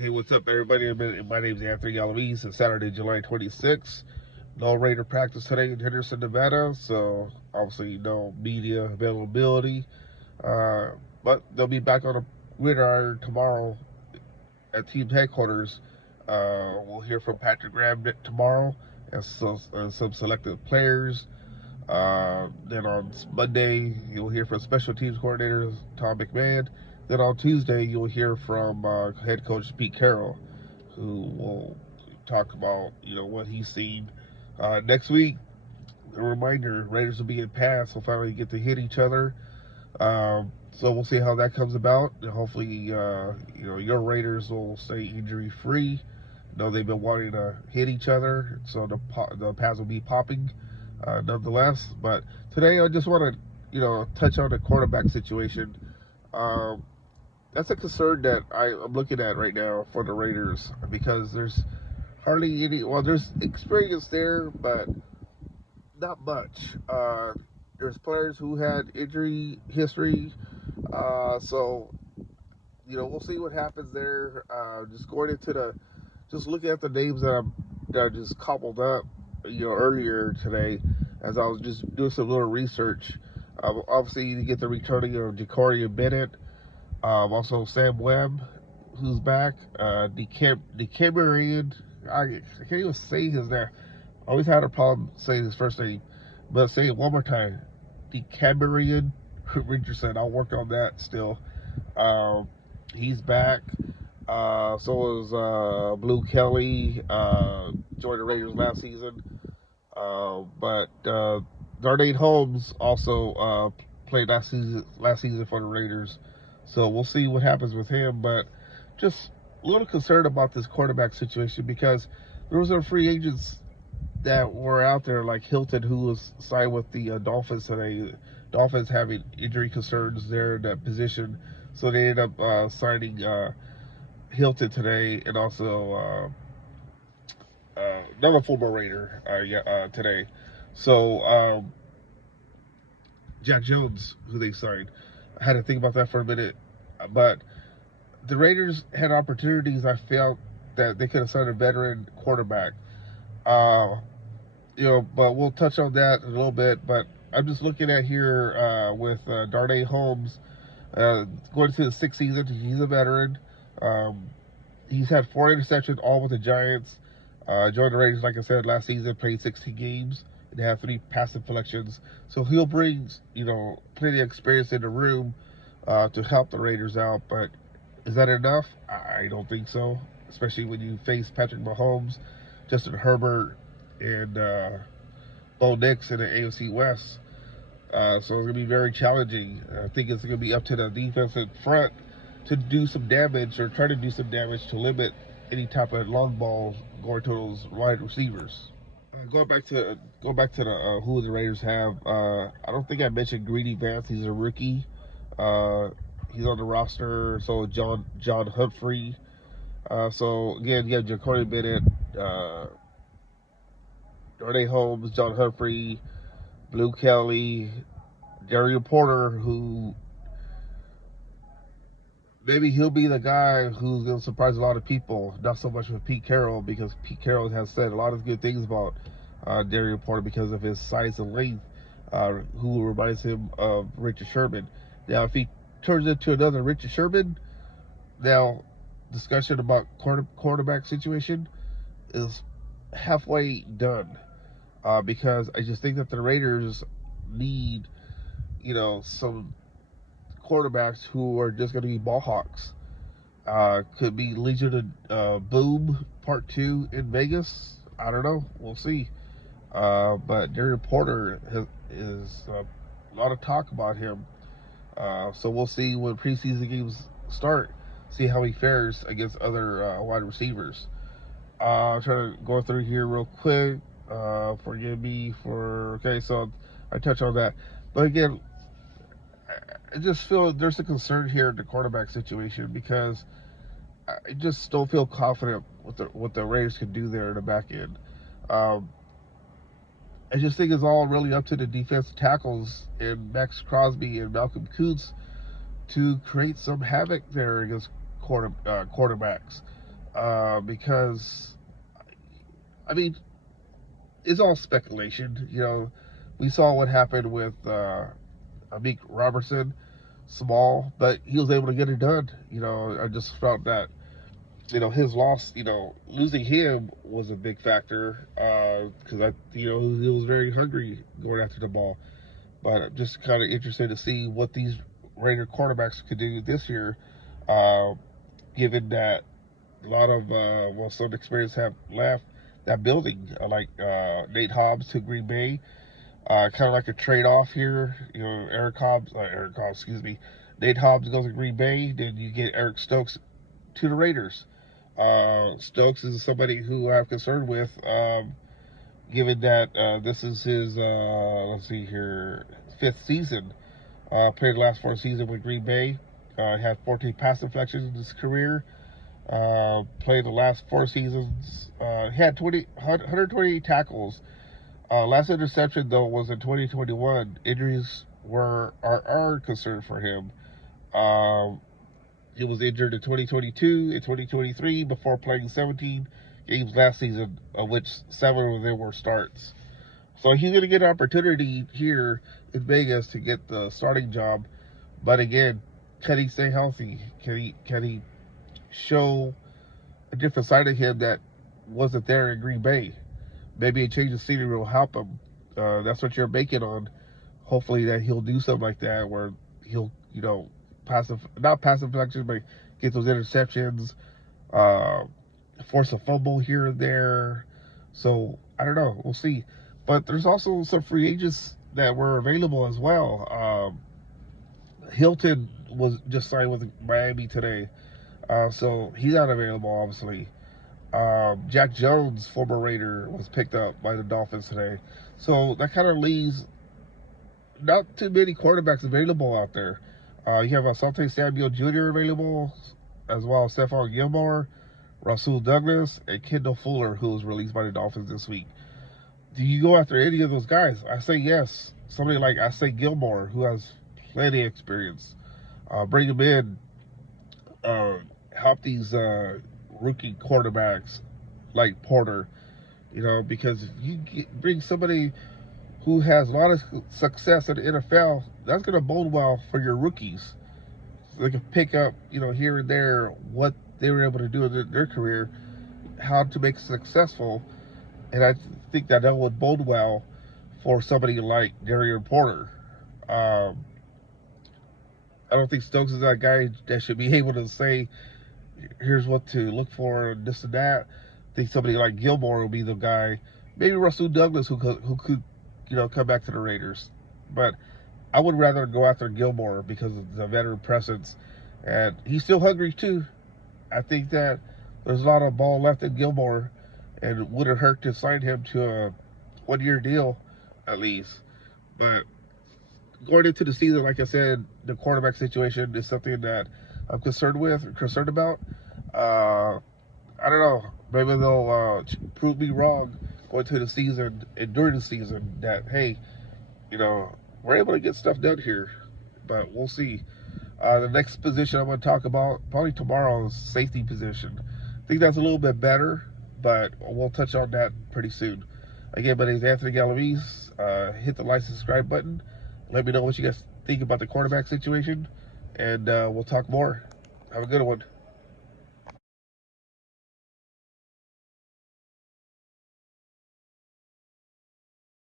Hey, what's up, everybody? My name is Anthony Galaviz. It's Saturday, July 26th. No Raider practice today in Henderson, Nevada, so obviously no media availability. Uh, but they'll be back on the gridiron tomorrow at team headquarters. We'll hear from Patrick Graham tomorrow and some selected players. Then on Monday, you'll hear from special teams coordinator Tom McMahon. Then on Tuesday, you'll hear from head coach Pete Carroll, who will talk about what he's seen. Next week, a reminder: Raiders will be in pass. We'll finally get to hit each other. So we'll see how that comes about. And hopefully, your Raiders will stay injury free. They've been wanting to hit each other, so the pads will be popping. Nonetheless, but today I just want to touch on the quarterback situation. That's a concern that I'm looking at right now for the Raiders, because there's hardly any. Well, there's experience there, but not much. There's players who had injury history, so we'll see what happens there. Just looking at the names that I just cobbled up, earlier today, as I was just doing some little research. Obviously, you get the returning of Ja'Cory Bennett, also Sam Webb, who's back. DeCamerion, I can't even say his name. I always had a problem saying his first name, but say it one more time. DeCamerion Richardson. I'll work on that still. He's back. So is Blue Kelly. Joined the Raiders last season. But Darnay Holmes also played last season for the Raiders. So we'll see what happens with him. But just a little concerned about this quarterback situation, because there was some free agents that were out there, like Hilton, who was signed with the Dolphins today. Dolphins having injury concerns there in that position. So they ended up signing Hilton today, and also another former Raider today. So Jack Jones, who they signed. I had to think about that for a minute, but the Raiders had opportunities. I felt that they could have signed a veteran quarterback. But we'll touch on that in a little bit. But I'm just looking at here with Darnay Holmes going to the sixth season. He's a veteran. He's had 4 interceptions, all with the Giants. Joined the Raiders, like I said, last season, played 16 games and had 3 passive collections. So he'll bring, plenty of experience in the room to help the Raiders out. But is that enough? I don't think so, especially when you face Patrick Mahomes, Justin Herbert, and Bo Nix in the AFC West. So it's going to be very challenging. I think it's going to be up to the defensive front to do some damage, or try to do some damage to limit any type of long balls going to those wide receivers. Going back to the who the Raiders have. I don't think I mentioned Greedy Vance. He's a rookie. He's on the roster. So John Humphrey. So again, you have Ja'Cory Bennett, Darnay Holmes, John Humphrey, Blue Kelly, Darian Porter, who maybe he'll be the guy who's going to surprise a lot of people. Not so much with Pete Carroll, because Pete Carroll has said a lot of good things about Darian Porter because of his size and length, who reminds him of Richard Sherman. Now, if he turns into another Richard Sherman, now discussion about quarterback situation is halfway done, because I just think that the Raiders need, some quarterbacks who are just going to be ball hawks. Could be Legion of Boom Part 2 in Vegas. I don't know. We'll see. But Darian Porter is a lot of talk about him. So we'll see when preseason games start. See how he fares against other wide receivers. I'm trying to go through here real quick. Forgive me for... Okay, so I touched on that. But again, I just feel there's a concern here in the quarterback situation, because I just don't feel confident with what the Raiders can do there in the back end. I just think it's all really up to the defensive tackles and Max Crosby and Malcolm Kuntz to create some havoc there against quarterbacks. because, I mean, it's all speculation. You know, we saw what happened with Amik Robertson, small, but he was able to get it done. You know, I just felt that, you know, his loss, you know, losing him was a big factor because you know, he was very hungry going after the ball. But I'm just kind of interested to see what these Raider quarterbacks could do this year, uh, given that a lot of some experience have left that building, like Nate Hobbs to Green Bay, kind of like a trade off here. You know, Eric Hobbs, excuse me. Nate Hobbs goes to Green Bay, then you get Eric Stokes to the Raiders. Stokes is somebody who I have concern with, given that this is his, let's see here, fifth season. Played the last four seasons with Green Bay. Had 14 pass deflections in his career. Played the last four seasons. Had 120 tackles. Last interception, though, was in 2021. Injuries are a concern for him. He was injured in 2022 and 2023 before playing 17 games last season, of which 7 of them were starts. So he's going to get an opportunity here in Vegas to get the starting job. But again, can he stay healthy? Can he show a different side of him that wasn't there in Green Bay? Maybe a change of scenery will help him. That's what you're banking on. Hopefully that he'll do something like that where he'll, you know, not passive deflections, but get those interceptions, force a fumble here and there. So I don't know. We'll see. But there's also some free agents that were available as well. Hilton was just signed with Miami today, so he's not available, obviously. Jack Jones, former Raider, was picked up by the Dolphins today. So that kind of leaves not too many quarterbacks available out there. You have Asante Samuel Jr. available, as well as Stephon Gilmore, Rasul Douglas, and Kendall Fuller, who was released by the Dolphins this week. Do you go after any of those guys? I say yes. Somebody like Gilmore, who has plenty of experience. Bring him in. Help these rookie quarterbacks like Porter, you know, because if you bring somebody who has a lot of success in the NFL, that's going to bode well for your rookies. So they can pick up, you know, here and there what they were able to do in their career, how to make it successful, and I think that would bode well for somebody like Darian Porter. I don't think Stokes is that guy that should be able to say, here's what to look for, and this and that. I think somebody like Gilmore will be the guy. Maybe Russell Douglas, who could, you know, come back to the Raiders. But I would rather go after Gilmore because of the veteran presence, and he's still hungry too. I think that there's a lot of ball left in Gilmore, and it wouldn't hurt to sign him to a one-year deal at least. But going into the season, like I said, the quarterback situation is something that I'm concerned about. I don't know. Maybe they'll prove me wrong going to the season and during the season that, hey, you know, we're able to get stuff done here. But we'll see. The next position I'm going to talk about probably tomorrow is safety position. I think that's a little bit better, but we'll touch on that pretty soon. Again, my name is Anthony Galaviz. Hit the like, subscribe button. Let me know what you guys think about the quarterback situation, and we'll talk more. Have a good one.